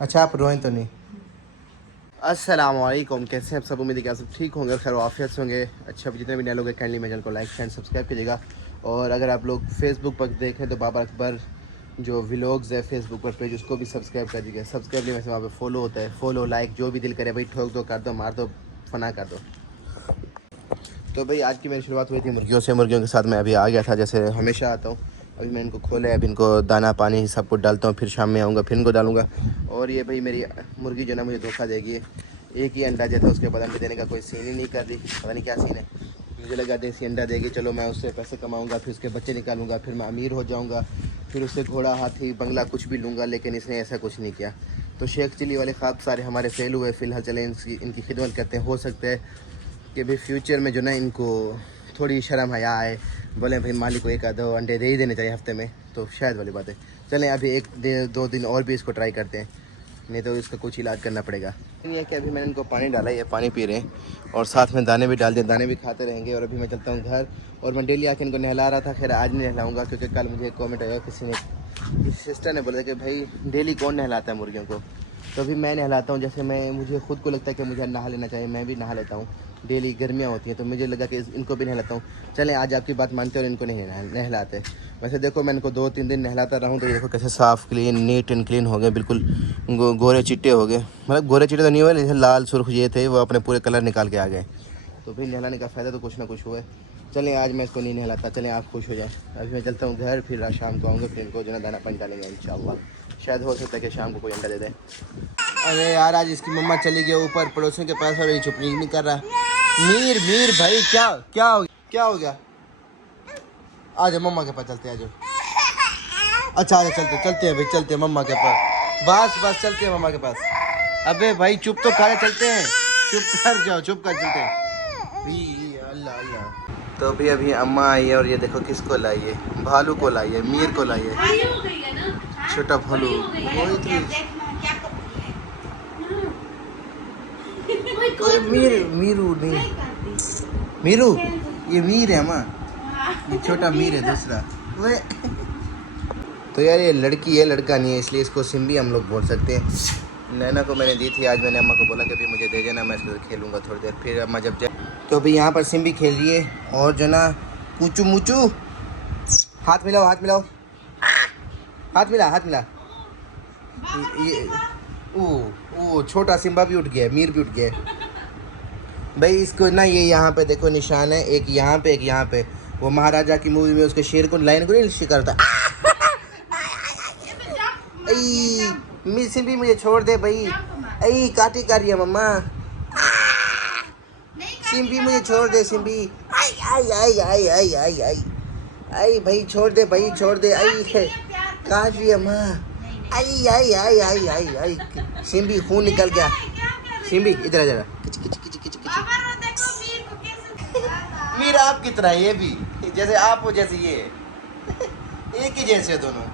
अच्छा आप रोएं तो नहीं। अस्सलाम वालेकुम, कैसे हैं आप सब? उम्मीद है कि आप सब ठीक होंगे, खैर आफियत से होंगे। अच्छा, जितने भी नए लोग हैं काइंडली मेरे चैनल को लाइक एंड सब्सक्राइब कीजिएगा। और अगर आप लोग फेसबुक पर देखें तो बाबर अकबर जो व्लॉग्स है फेसबुक पर पेज, उसको भी सब्सक्राइब कर दीजिए। सब्सक्राइब नहीं, वैसे वहाँ पे फॉलो होता है, फॉलो लाइक जो भी दिल करे भाई, ठोक दो, कर दो, मार दो, फना कर दो। तो भाई आज की मेरी शुरुआत हुई थी मुर्गियों से। मुर्गियों के साथ मैं अभी आ गया था, जैसे हमेशा आता हूँ। अभी मैं इनको खोले, अभी इनको दाना पानी सब कुछ डालता हूँ, फिर शाम में आऊँगा फिर इनको डालूँगा। और ये भाई मेरी मुर्गी जो है ना मुझे धोखा देगी। एक ही अंडा देता, उसके बाद अंडे देने का कोई सीन ही नहीं कर रही, पता नहीं क्या सीन है। मुझे लगा देसी अंडा देगी, चलो मैं उससे पैसे कमाऊँगा, फिर उसके बच्चे निकालूंगा, फिर मैं अमीर हो जाऊँगा, फिर उससे घोड़ा हाथी बंगला कुछ भी लूँगा। लेकिन इसने ऐसा कुछ नहीं किया। तो शेख चिल्ली वाले ख्वाब सारे हमारे फेल हुए। फ़िलहाल चले इनकी खिदमत करते हैं। हो सकता है कि भाई फ्यूचर में जो ना इनको थोड़ी शर्म हया आए, बोले भाई मालिक को एक आधो अंडे दे ही देने चाहिए हफ्ते में, तो शायद वाली बात है। चलें अभी एक दो दिन और भी इसको ट्राई करते हैं, नहीं तो इसका कुछ इलाज करना पड़ेगा। ये कि अभी मैंने इनको पानी डाला है, ये पानी पी रहे हैं और साथ में दाने भी डाल दिए, दाने भी खाते रहेंगे। और अभी मैं चलता हूँ घर, और मैं डेली आके इनको नहला रहा था। खैर आज नहीं नहलाऊँगा, क्योंकि कल मुझे एक कॉमेंट आया, किसी सिस्टर ने बोला कि भाई डेली कौन नहलाता है मुर्गियों को। तो अभी मैं नहलाता हूँ, जैसे मुझे खुद को लगता है कि मुझे नहा लेना चाहिए, मैं भी नहा लेता हूँ। डेली गर्मियाँ होती हैं तो मुझे लगा कि इनको भी नहलाता हूँ। चलें आज आपकी बात मानते और इनको नहीं नहलाते। वैसे देखो मैं इनको 2-3 दिन नहलाता रहा हूँ, तो देखो कैसे साफ़ क्लीन नीट एंड क्लीन हो गए, बिल्कुल गोरे चिट्टे हो गए। मतलब गोरे चिट्टे तो नहीं हुए, जैसे लाल सुर्ख ये थे वो अपने पूरे कलर निकाल के आ गए। तो भाई नहलाने का फ़ायदा तो कुछ ना कुछ हुआ है। चलें आज मैं इसको नहीं नहलाता, चलें आप खुश हो जाएं। अभी मैं चलता हूँ घर, फिर शाम को आऊँगा, फिर इनको जो है दाना पानी डालेंगे इंशाअल्लाह। शायद हो सकता है कि शाम को कोई अंडा दे दे। अरे यार आज इसकी मम्मा चली गई ऊपर पड़ोसियों के पास, और ये चुप नहीं कर रहा। मीर मीर भाई क्या क्या हो गया, क्या हो गया? आ जाओ मम्मा के पास चलते हैं, आ जाओ। अच्छा आजा चलते चलते हैं भाई, चलते हैं मम्मा के पास। बस बस चलते हैं मम्मा के पास। अबे भाई चुप तो कर, चलते हैं, चुप कर जाओ, चुप कर, चलते हैं। अल्लाह अल्लाह। तो अभी अभी अम्मा आई है, और ये देखो किसको लाई है, भालू को लाई है, मीर को लाई है, छोटा भालू। मीर मीरू नहीं, मीरू ये मीर है अम्मा, ये छोटा मीर है दूसरा। वे तो यार ये लड़की है लड़का नहीं है, इसलिए इसको सिम्बी हम लोग बोल सकते हैं। नैना को मैंने दी थी, आज मैंने अम्मा को बोला कि अभी मुझे दे देना, मैं इसके साथ खेलूँगा थोड़ी देर, फिर अम्मा जब जाए। तो अभी यहाँ पर सिम्बी खेल रही है, और जो ना पूचू मूचू, हाथ मिलाओ, हाथ मिलाओ, हाथ मिला, हाथ मिला। ये ओ छोटा सिम्बा भी उठ गया, मीर भी उठ गया भाई। इसको ना ये यहाँ पे देखो निशान है, एक यहाँ पे एक यहाँ पे। वो महाराजा की मूवी में उसके शेर को लाइन को नहीं शिकार था। मिस सिम्बी मुझे छोड़ दे भाई, आई काटी कर रही है मम्मा। सिम्बी मुझे छोड़ दे, सिम्बी आई आई आई आई आई आई आई आई भाई छोड़ दे भाई, छोड़ दे, आई काट रही है माँ, आई आई आई आई आई आई। सिम्बी खून निकल गया, सिम्बी इधर आ जरा। मीर आप की तरह ये भी, जैसे आप हो जैसे ये, एक ही जैसे दोनों।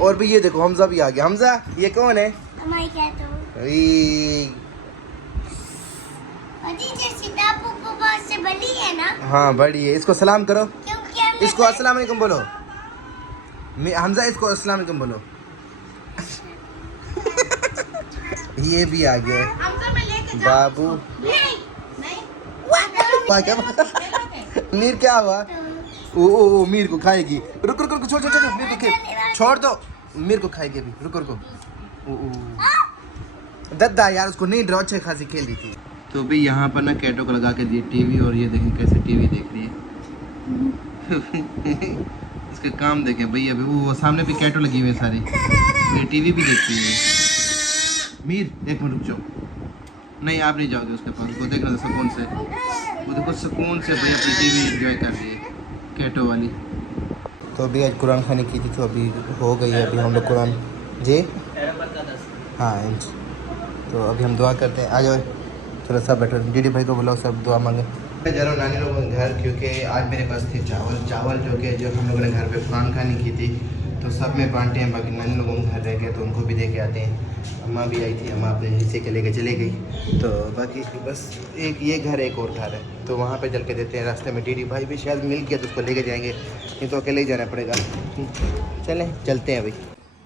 और भी ये देखो हमजा भी आ गया। हमजा ये कौन है? से बड़ी है ना? हाँ बड़ी है। इसको सलाम करो, इसको अस्सलाम वालेकुम बोलो। हमजा इसको अस्सलाम वालेकुम बोलो। ये भी आ गया बाबू। मीर क्या हुआ? ओ मीर को खाएगी, रुक रुक रुक, छोड़ छोड़ छोड़, मीर को छोड़ दो, मीर को खाएगी अभी, रुको रुको। दद्दा यार उसको नहीं डरो, अच्छे खासी खेल रही थी। तो भाई यहाँ पर ना कैटो को लगा के दिए टीवी, और ये देखें कैसे टीवी देख रही है। इसके काम देखें भाई, अभी वो सामने भी कैटो लगी हुई है सारी, ये टीवी भी देखती है। मीर एक मिनट रुक जाओ, नहीं आप नहीं जाओगे उसके पास, वो देखना सुकून से, वो देखो सुकून से भाई अपनी टीवी एंजॉय कर रही है कैटो वाली। तो अभी आज कुरान खाने की थी, तो अभी हो गई है, अभी हम लोग कुरान जी हाँ इंच। तो अभी हम दुआ करते हैं, आ जाओ थोड़ा सा बैठो, डीडी भाई को बुलाओ, सब दुआ मांगे। मैं जा रहा हूँ नानी लोगों के घर, क्योंकि आज मेरे पास थे चावल जो कि हम लोगों ने घर पे कुरान खानी की थी, तो सब में बांटे हैं। बाकी नानी लोगों के घर रह गए तो उनको भी दे के आते हैं। अम्मा भी आई थी, अम्मा अपने हिस्से के लेके चले गई। तो बाकी बस एक ये घर, एक और घर है तो वहाँ पे चल के देते हैं। रास्ते में डीडी भाई भी शायद मिल गया तो उसको लेके जाएंगे, नहीं तो अकेले ही जाना पड़ेगा। चलें चलते हैं भाई।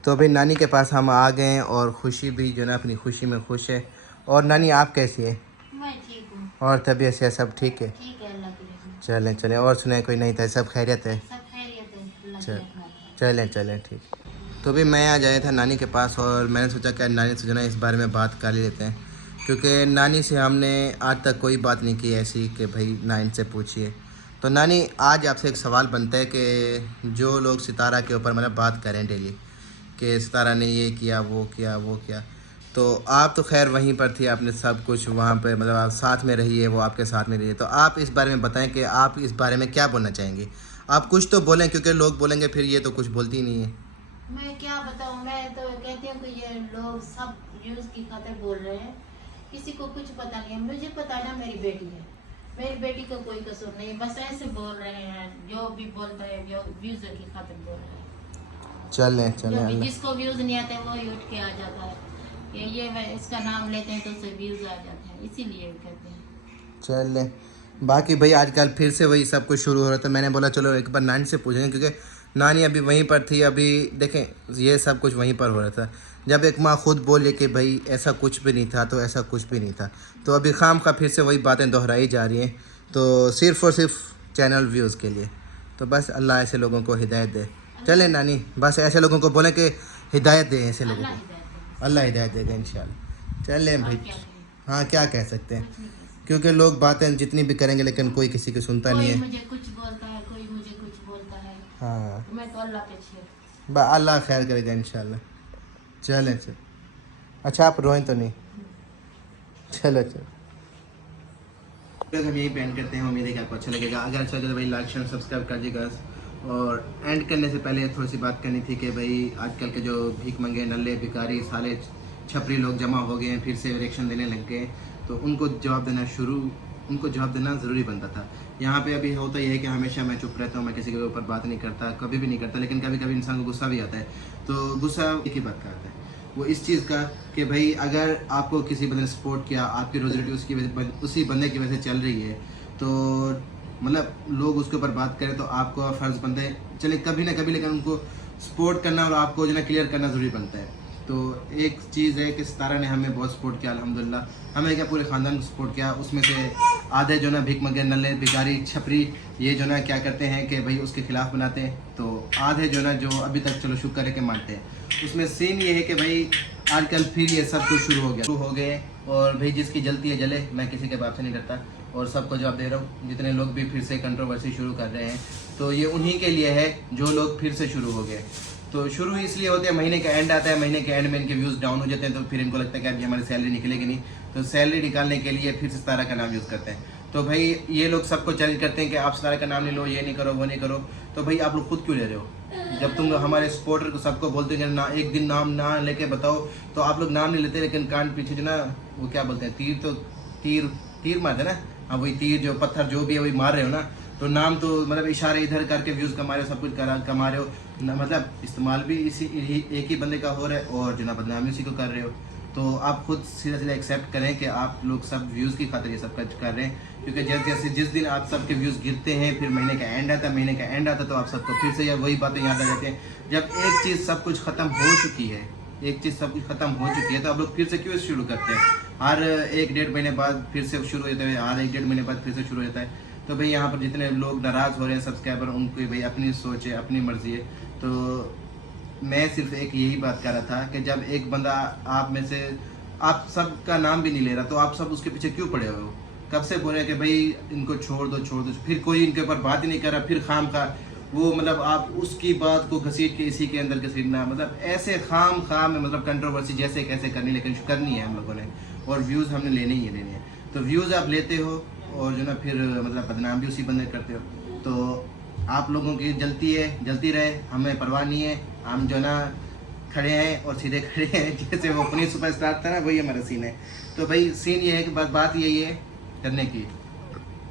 तो अभी नानी के पास हम आ गए हैं और खुशी भी जो ना अपनी खुशी में खुश है। और नानी आप कैसी है? मैं ठीक हूँ। और तबीयत से सब ठीक है? ठीक है, अल्लाह की रहमत। चलें चलें। और सुनाए कोई नहीं था, सब खैरियत है? सब खैरियत है, अल्लाह की चल रहमत। चलें चलें ठीक। तो भी मैं आज आया था नानी के पास और मैंने सोचा कि नानी से जो ना इस बारे में बात कर ही लेते हैं, क्योंकि नानी से हमने आज तक कोई बात नहीं की ऐसी कि भाई ना इनसे पूछिए। तो नानी आज आपसे एक सवाल बनता है कि जो लोग सितारा के ऊपर मतलब बात करें डेली कि सितारा ने ये किया वो किया वो किया, तो आप तो खैर वहीं पर थी, आपने सब कुछ वहाँ पे मतलब आप साथ में रही है, वो आपके साथ में रही है। तो आप इस बारे में बताएं कि आप इस बारे में क्या बोलना चाहेंगे। आप कुछ तो बोलें क्योंकि लोग बोलेंगे फिर ये तो कुछ बोलती ही नहीं है। मैं क्या बताऊँ, मैं तो कहती हूँ कि ये लोग सब व्यूज की खातिर बोल रहे हैं, किसी को कुछ पता नहीं है। मुझे पता है ना, मेरी बेटी है, मेरी बेटी का कोई कसूर नहीं है, बस ऐसे बोल रहे हैं। जो भी बोलता है व्यूज की खातिर बोल रहे हैं। चलें जो चलें भी अल्लाह। जिसको व्यूज नहीं आते वो ही उठ के आ जाता है कि ये इसका नाम लेते हैं तो उससे व्यूज आ जाते हैं, इसीलिए कहते हैं। चलें। बाकी भाई आजकल फिर से वही सब कुछ शुरू हो रहा था। मैंने बोला चलो एक बार नानी से पूछेंगे, क्योंकि नानी अभी वहीं पर थी। अभी देखें ये सब कुछ वहीं पर हो रहा था। जब एक माँ खुद बोले कि भाई ऐसा कुछ भी नहीं था, तो ऐसा कुछ भी नहीं था, तो अभी खाम खा फिर से वही बातें दोहराई जा रही हैं, तो सिर्फ़ और सिर्फ चैनल व्यूज़ के लिए। तो बस अल्लाह ऐसे लोगों को हिदायत दे। चलें नानी, बस ऐसे लोगों को बोलें कि हिदायत दें ऐसे लोगों अल्लाह को, हिदायत अल्लाह हिदायत देगा इंशाल्लाह। चलें दे। और भाई। क्या करें, हाँ क्या कह सकते हैं, कुछ नहीं कह सकते। क्योंकि लोग बातें जितनी भी करेंगे लेकिन कोई किसी की सुनता नहीं कोई है। मुझे कुछ बोलता है, कोई मुझे कुछ बोलता है, हाँ तो मैं तो अल्लाह पे छे। अल्लाह खैर करेगा इंशाल्लाह। चलें चल। अच्छा आप रोएं तो नहीं? चलो चलो। हम यही पेंट करते हैं। उम्मीद है कि आपको अच्छा लगेगा। अगर अच्छा लगे तो भाई लाइक शेयर सब्सक्राइब कर दीजिएगा। और एंड करने से पहले थोड़ी सी बात करनी थी कि भाई आजकल के जो भीख मंगे नल्ले भिखारी साले छपरी लोग जमा हो गए हैं, फिर से इलेक्शन देने लग गए, तो उनको जवाब देना ज़रूरी बनता था। यहाँ पे अभी होता यह है कि हमेशा मैं चुप रहता हूँ, मैं किसी के ऊपर बात नहीं करता, कभी भी नहीं करता, लेकिन कभी कभी इंसान को गुस्सा भी आता है। तो गुस्सा एक ही बात का आता है, वो इस चीज़ का कि भाई अगर आपको किसी बंदे ने सपोर्ट किया, आपकी रोजी रोटी उसी बंदे की वजह से चल रही है, तो मतलब लोग उसके ऊपर बात करें तो आपको फ़र्ज़ बनता है चले कभी ना कभी, लेकिन उनको सपोर्ट करना और आपको जो ना क्लियर करना ज़रूरी बनता है। तो एक चीज़ है कि सितारा ने हमें बहुत सपोर्ट किया अल्हम्दुलिल्लाह, हमें क्या पूरे ख़ानदान को सपोर्ट किया। उसमें से आधे जो ना भीख मंगे नल्ले भिखारी छपरी ये जो ना क्या करते हैं कि भाई उसके ख़िलाफ़ बनाते हैं, तो आधे जो ना जो अभी तक चलो शुक्र है कि मानते हैं। उसमें सीन ये है कि भाई आजकल फिर ये सब कुछ शुरू हो गए और भाई जिसकी जलती है जले, मैं किसी के बाप से नहीं डरता और सबको जवाब दे रहा हूँ। जितने लोग भी फिर से कंट्रोवर्सी शुरू कर रहे हैं तो ये उन्हीं के लिए है जो लोग फिर से शुरू हो गए। तो शुरू इसलिए होते हैं, महीने का एंड आता है, महीने के एंड में इनके व्यूज़ डाउन हो जाते हैं, तो फिर इनको लगता है कि अभी हमारी सैलरी निकलेगी नहीं, तो सैलरी निकालने के लिए फिर से सितारा का नाम यूज़ करते हैं। तो भाई ये लोग सबको चैलेंज करते हैं कि आप सितारा का नाम नहीं लो, ये नहीं करो वो नहीं करो। तो भाई आप लोग खुद क्यों ले रहे हो? जब तुम हमारे सपोर्टर को सबको बोलते हो ना एक दिन नाम ना लेके बताओ, तो आप लोग नाम नहीं लेते, लेकिन कान पीछे जो ना वो क्या बोलते हैं तीर मारते ना, हाँ वही तीर जो पत्थर जो भी है वही मार रहे हो ना। तो नाम तो मतलब इशारे इधर करके व्यूज़ कमा रहे हो, सब कुछ कमा रहे हो ना, मतलब इस्तेमाल भी एक ही बंदे का हो रहा है और जो ना बदनामी उसी को कर रहे हो। तो आप खुद सीधा सीधा एक्सेप्ट करें कि आप लोग सब व्यूज़ की खातिर ये सब कर रहे हैं, क्योंकि जैसे जिस दिन आप सबके व्यूज़ गिरते हैं, फिर महीने का एंड आता तो आप सबको फिर से यह वही बातें याद आ जाती हैं। जब एक चीज़ सब कुछ ख़त्म हो चुकी है, तो आप लोग फिर से क्यों शुरू करते हैं? हर 1-1.5 महीने बाद फिर से शुरू हो जाता है, हर 1-1.5 महीने बाद फिर से शुरू हो जाता है। तो भाई यहाँ पर जितने लोग नाराज़ हो रहे हैं सब्सक्राइबर, उनकी भाई अपनी सोच है, अपनी मर्ज़ी है। तो मैं सिर्फ एक यही बात कर रहा था कि जब एक बंदा आप में से आप सब का नाम भी नहीं ले रहा, तो आप सब उसके पीछे क्यों पड़े हुए हो? कब से बोल रहे हैं कि भाई इनको छोड़ दो, फिर कोई इनके ऊपर बात ही नहीं कर रहा, फिर खाम खा वो मतलब आप उसकी बात को घसीट के इसी के अंदर घसीटना, मतलब ऐसे खाम में मतलब कंट्रोवर्सी जैसे कैसे करनी, लेकिन करनी है हम लोगों ने, और व्यूज़ हमने लेने ही लेने हैं। तो व्यूज़ आप लेते हो और जो ना फिर मतलब बदनाम भी उसी बंदे करते हो। तो आप लोगों की जलती रहे, हमें परवाह नहीं है। हम जो ना खड़े हैं और सीधे खड़े हैं, जैसे वो अपनी सुपरस्टार था ना, वही हमारा सीन है। तो भाई सीन ये है कि बात यही है करने की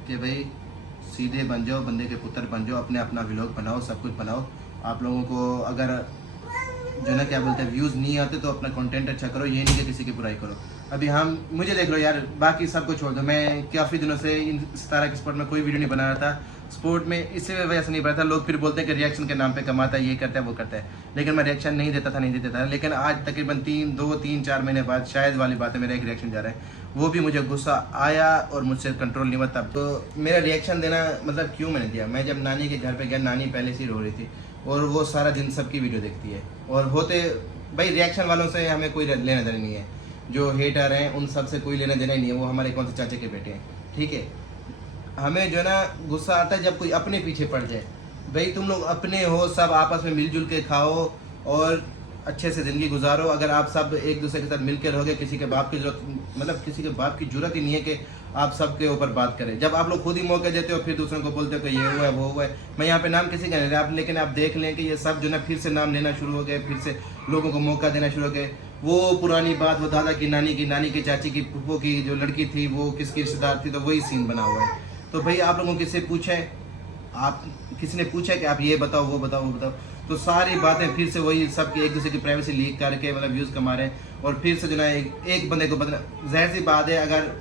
कि भाई सीधे बन जाओ, बंदे के पुत्र बन जाओ, अपना व्लॉग बनाओ, सब कुछ बनाओ आप लोगों को अगर जो ना क्या बोलते हैं व्यूज़ नहीं आते तो अपना कंटेंट अच्छा करो, ये नहीं कि किसी की बुराई करो। अभी हम मुझे देख लो यार, बाकी सबको छोड़ दो, मैं काफ़ी दिनों से इन सितारा के स्पोर्ट में कोई वीडियो नहीं बना रहा था। स्पोर्ट में इसी वजह से नहीं बना था, लोग फिर बोलते हैं कि रिएक्शन के नाम पे कमाता है, ये करता है वो करता है, लेकिन मैं रिएक्शन नहीं देता था। लेकिन आज तकरीबन 3-4 महीने बाद शायद वाली बात है, मेरा एक रिएक्शन जा रहा है, वो भी मुझे गुस्सा आया और मुझसे कंट्रोल नहीं हुआ तब। तो मेरा रिएक्शन देना मतलब क्यों मैंने दिया, मैं जब नानी के घर पे गया, नानी पहले से ही रो रही थी और वो सारा दिन सबकी वीडियो देखती है, और होते भाई रिएक्शन वालों से हमें कोई लेना देना नहीं है, जो हेटर हैं उन सब से कोई लेना देना ही नहीं है, वो हमारे कौन से चाचे के बेटे हैं, ठीक है। हमें जो है ना गुस्सा आता है जब कोई अपने पीछे पड़ जाए। भाई तुम लोग अपने हो, सब आपस में मिलजुल के खाओ और अच्छे से ज़िंदगी गुजारो। अगर आप सब एक दूसरे के साथ मिल के रहोगे, किसी के बाप की जरूरत, मतलब किसी के बाप की जरूरत ही नहीं है कि आप सबके ऊपर बात करें। जब आप लोग खुद ही मौके देते हो फिर दूसरों को बोलते हो कि ये हुआ है वो हुआ है। मैं यहाँ पे नाम किसी का नहीं रहा आप, लेकिन आप देख लें कि ये सब जो ना फिर से नाम लेना शुरू हो गए, फिर से लोगों को मौका देना शुरू हो गए। वो पुरानी बात, वो दादा की, नानी की, चाची की, फूफो की जो लड़की थी वो किसकी रिश्तेदार थी, तो वही सीन बना हुआ है। तो भाई आप लोगों किससे पूछे, आप किसी ने पूछा कि आप ये बताओ वो बताओ वो बताओ, तो सारी बातें फिर से वही सबकी एक दूसरे की प्राइवेसी लीक करके मतलब व्यूज़ कमा रहे हैं। और फिर से जो ना एक बंदे को बदला, जाहिर सी बात है अगर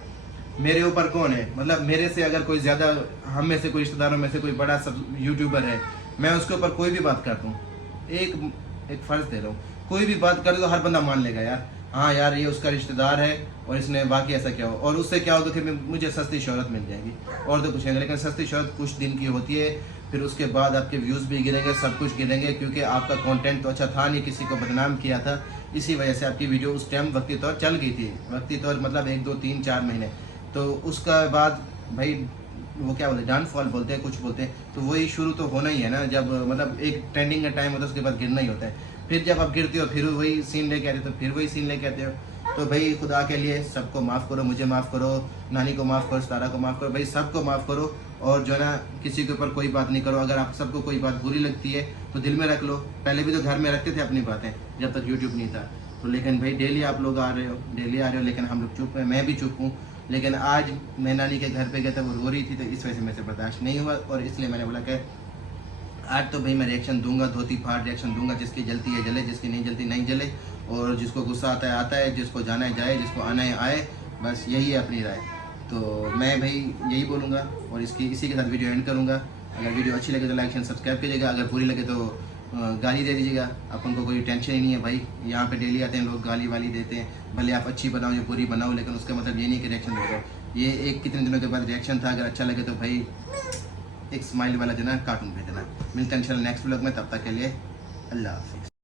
मेरे ऊपर कौन है, मतलब मेरे से अगर कोई ज़्यादा, हम में से कोई रिश्तेदारों में से कोई बड़ा सब यूट्यूबर है, मैं उसके ऊपर कोई भी बात करता हूँ, एक फ़र्ज दे रहा हूँ, कोई भी बात कर तो हर बंदा मान लेगा यार, हाँ यार ये उसका रिश्तेदार है और इसने बाकी ऐसा क्या हो, और उससे क्या होगा कि मुझे सस्ती शोहरत मिल जाएगी और तो कुछ नहीं। लेकिन सस्ती शोहरत कुछ दिन की होती है, फिर उसके बाद आपके व्यूज़ भी गिरेंगे, सब कुछ गिरेंगे, क्योंकि आपका कंटेंट तो अच्छा था नहीं, किसी को बदनाम किया था, इसी वजह से आपकी वीडियो उस टाइम वक्ती तौर चल गई थी, वक्ती तौर मतलब 1-2-3-4 महीने। तो उसका बाद भाई वो क्या बोलते हैं, डाउनफॉल बोलते हैं, कुछ बोलते हैं, तो वही शुरू तो होना ही है ना, जब मतलब एक ट्रेंडिंग का टाइम होता है उसके बाद गिरना ही होता है। फिर जब आप गिरते हो फिर वही सीन लेके आते हो, तो फिर वही सीन लेके आते हो। तो भाई खुदा के लिए सबको माफ़ करो, मुझे माफ़ करो, नानी को माफ़ करो, सितारा को माफ़ करो, भाई सबको माफ़ करो। और जो है ना किसी के ऊपर कोई बात नहीं करो। अगर आप सबको कोई बात बुरी लगती है तो दिल में रख लो। पहले भी तो घर में रखते थे अपनी बातें जब तक यूट्यूब नहीं था, तो लेकिन भाई डेली आप लोग आ रहे हो, लेकिन हम लोग चुप हैं, मैं भी चुप हूँ। लेकिन आज मैं नानी के घर पे गया था, वो रो रही थी, तो इस वजह से मेरे से बर्दाश्त नहीं हुआ और इसलिए मैंने बोला कि आज तो भाई मैं रिएक्शन दूंगा, धोती फाड़ रिएक्शन दूंगा। जिसकी जलती है जले, जिसकी नहीं जलती नहीं जले, और जिसको गुस्सा आता है, जिसको जाना है जाए, जिसको आना है आए, बस यही है अपनी राय। तो मैं भाई यही बोलूँगा और इसी के साथ वीडियो एंड करूँगा। अगर वीडियो अच्छी लगे तो लाइक एंड सब्सक्राइब कीजिएगा, अगर बुरी लगे तो गाली दे दीजिएगा। अपन को कोई टेंशन ही नहीं है भाई, यहाँ पे डेली आते हैं लोग, गाली वाली देते हैं, भले आप अच्छी बनाओ या बुरी बनाओ, लेकिन उसका मतलब ये नहीं कि रिएक्शन दे दो। ये एक कितने दिनों के बाद रिएक्शन था, अगर अच्छा लगे तो भाई एक स्माइल वाला जो ना कार्टून भेजना। मिलते हैं इंशाल्लाह नेक्स्ट व्लॉग में, तब तक के लिए अल्लाह हाफिज़।